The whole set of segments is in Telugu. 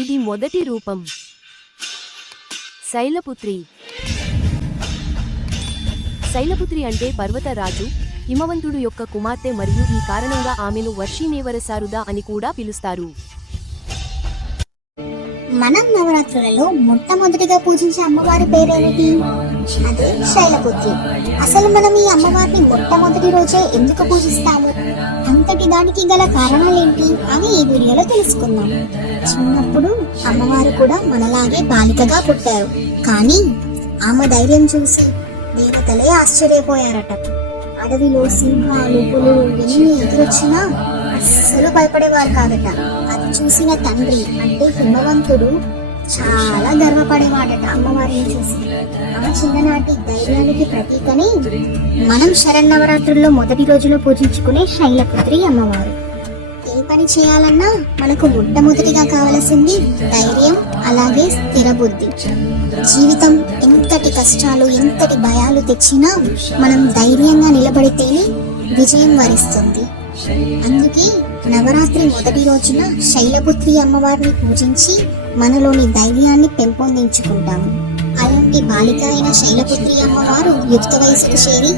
ఇది మొదటి రూపం. శైలపుత్రి. శైలపుత్రి అంటే పర్వతరాజు హిమవంతుడు యొక్క కుమార్తె మరియు ఈ కారణంగా ఆమెను వర్షినేవరసారుదా అని కూడా పిలుస్తారు. మనం నవరాత్రులలో మొట్టమొదటిగా పూజించే అమ్మవారి పేరేమిటి? అదే శైలపుత్రి. అసలు మనం ఈ అమ్మవారిని మొట్టమొదటి రోజే ఎందుకు పూజిస్తాము? అంతటి దానికి గల కారణాలేంటి అని ఈ వీడియోలో తెలుసుకుందాం. చిన్నప్పుడు అమ్మవారు కూడా మనలాగే బాలికగా పుట్టారు. కానీ ఆమె ధైర్యం చూసి దేవతలే ఆశ్చర్యపోయారట. అడవిలో సింహాలు పులులు ఎన్ని ఎదురొచ్చినా అస్సలు భయపడేవారు కాదట. అది చూసిన తండ్రి అంటే హిమవంతుడు చాలా గర్వపడేవాడట అమ్మవారిని చూసి. ఆ చిన్ననాటి ధైర్యానికి ప్రతీకని మనం శరన్నవరాత్రుల్లో మొదటి రోజులో పూజించుకునే శైలపుత్రి అమ్మవారు. ఏ పని చేయాలన్నా మనకు మొట్టమొదటిగా కావలసింది ధైర్యం అలాగే స్థిర బుద్ధి జీవితం ఎంతటి కష్టాలు ఎంతటి భయాలు తెచ్చినా మనం ధైర్యంగా నిలబడితేనే విజయం వరిస్తుంది. అందుకే నవరాత్రి మొదటి రోజున శైలపుత్రి అమ్మవారిని పూజించి మనలోని ధైర్యాన్ని పెంపొందించుకుంటాము అలాంటి బాలిక అయిన శైలపుత్రి అమ్మవారు యుక్త వయసుకు చేరి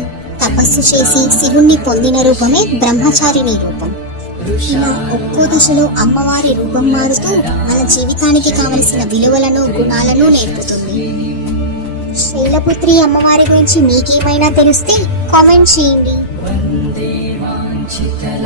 తపస్సు చేసి శివుణ్ణి పొందిన రూపమే బ్రహ్మచారిణి రూపం. ఇలా ఒక్కో దశలో అమ్మవారి రూపం మారుతూ మన జీవితానికి కావలసిన విలువలను గుణాలను నేర్పుతుంది. శైలపుత్రి అమ్మవారి గురించి మీకేమైనా తెలిస్తే కామెంట్ చేయండి. she does.